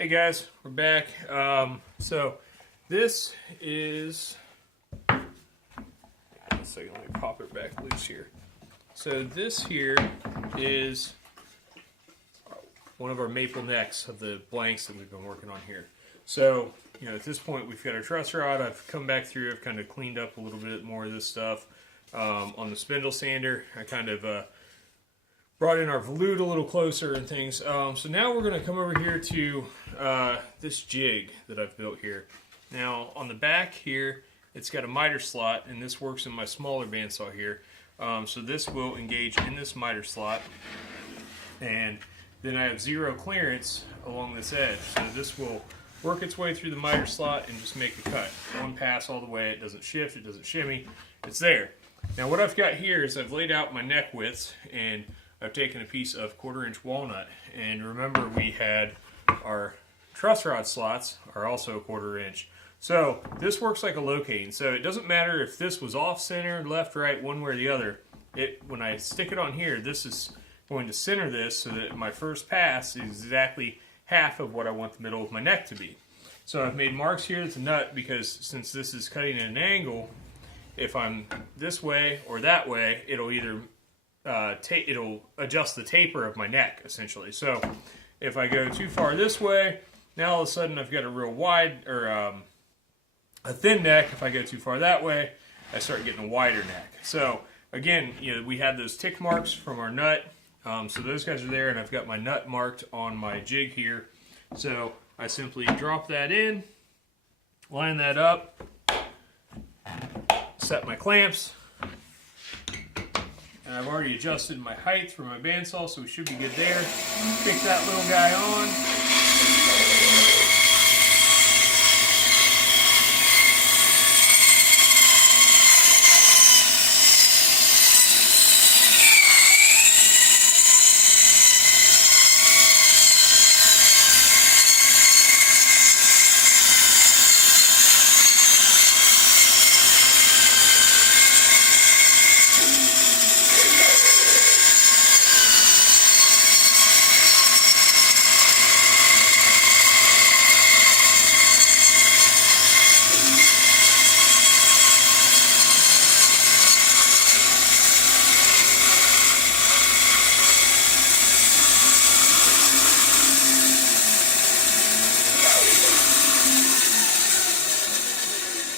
Hey guys, we're back. So this is, one second, let me pop it back loose here. So this here is one of our maple necks of the blanks that we've been working on here. So, at this point we've got our truss rod. I've come back through, I've kind of cleaned up a little bit more of this stuff. On the spindle sander, I kind of brought in our volute a little closer and things. So now we're going to come over here to this jig that I've built here. Now on the back here, it's got a miter slot, and this works in my smaller bandsaw here. So this will engage in this miter slot, and then I have zero clearance along this edge. So this will work its way through the miter slot and just make the cut. One pass all the way, it doesn't shift, it doesn't shimmy, it's there. Now what I've got here is I've laid out my neck widths, and I've taken a piece of 1/4 inch walnut. And remember, we had our truss rod slots are also 1/4 inch. So this works like a locating. So it doesn't matter if this was off center, left, right, one way or the other. When I stick it on here, this is going to center this so that my first pass is exactly half of what I want the middle of my neck to be. So I've made marks here at the nut because since this is cutting at an angle, if I'm this way or that way, it'll either it'll adjust the taper of my neck essentially. So if I go too far this way, now all of a sudden I've got a real wide or a thin neck. If I go too far that way, I start getting a wider neck. So again, we had those tick marks from our nut. So those guys are there, and I've got my nut marked on my jig here. So I simply drop that in, line that up, set my clamps, and I've already adjusted my height for my bandsaw, so we should be good there. Kick that little guy on.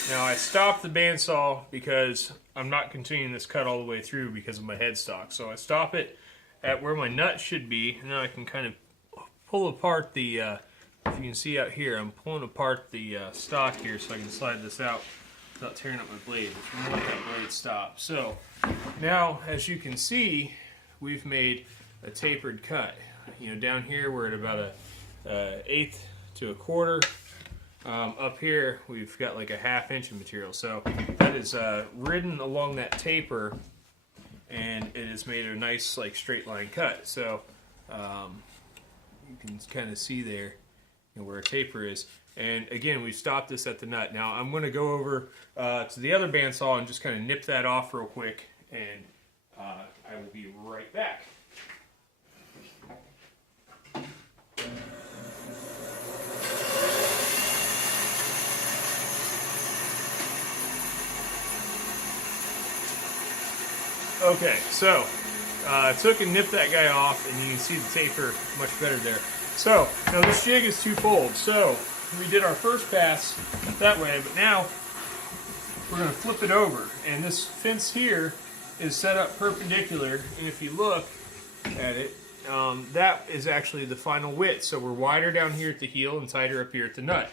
Now I stopped the bandsaw because I'm not continuing this cut all the way through because of my headstock. So I stop it at where my nut should be, and then I can kind of pull apart the, if you can see out here, I'm pulling apart the stock here so I can slide this out without tearing up my blade, which we want that blade stopped. So now, as you can see, we've made a tapered cut. Down here we're at about an 1/8 to 1/4. Up here we've got like a 1/2 inch of material, so that is ridden along that taper, and it has made a nice like straight line cut. So you can kind of see there where a taper is, and again we stopped this at the nut. Now I'm going to go over to the other bandsaw and just kind of nip that off real quick, and I will be right back. Okay, so I took and nipped that guy off, and you can see the taper much better there. So, now this jig is twofold. So, we did our first pass that way, but now we're going to flip it over. And this fence here is set up perpendicular, and if you look at it, that is actually the final width. So we're wider down here at the heel and tighter up here at the nut.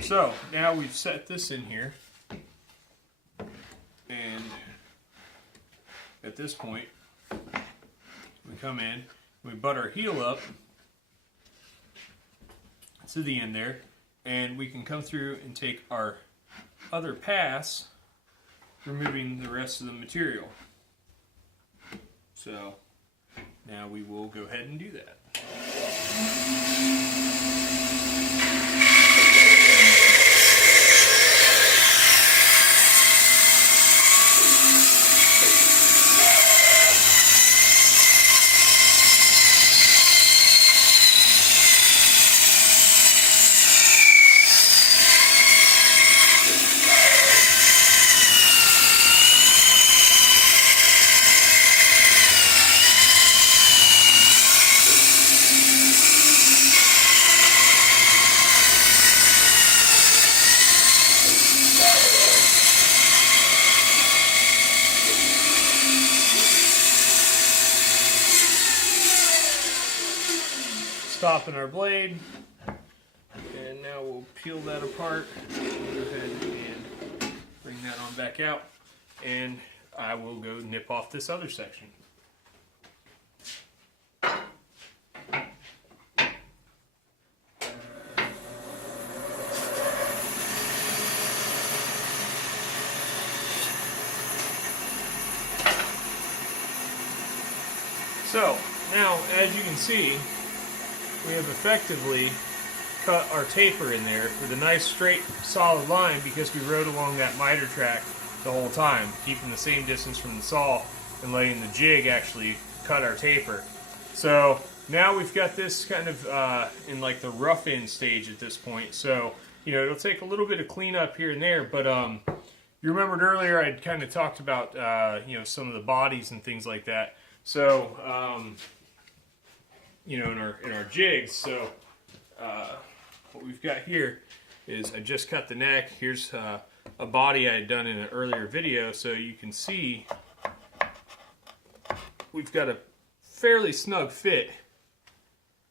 So, now we've set this in here, and at this point, we come in, we butt our heel up to the end there, and we can come through and take our other pass, removing the rest of the material. So now we will go ahead and do that. popping our blade. And now we'll peel that apart. Go ahead and bring that on back out. And I will go nip off this other section. So, now, as you can see, we have effectively cut our taper in there with a nice straight solid line because we rode along that miter track the whole time, keeping the same distance from the saw and letting the jig actually cut our taper. So now we've got this kind of in like the rough end stage at this point. So, you know, it'll take a little bit of cleanup here and there, but you remembered earlier I'd kind of talked about you know, some of the bodies and things like that. So you know, in our jigs, so what we've got here is I just cut the neck. Here's a body I had done in an earlier video, so you can see we've got a fairly snug fit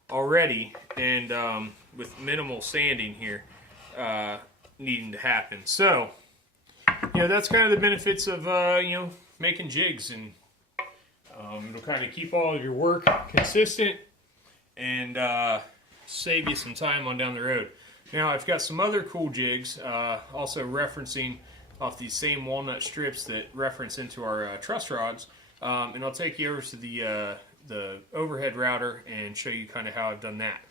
already, and with minimal sanding here needing to happen. So, you know, that's kind of the benefits of you know, making jigs, and it'll kind of keep all of your work consistent and save you some time on down the road. Now I've got some other cool jigs, also referencing off these same walnut strips that reference into our truss rods, and I'll take you over to the overhead router and show you kind of how I've done that.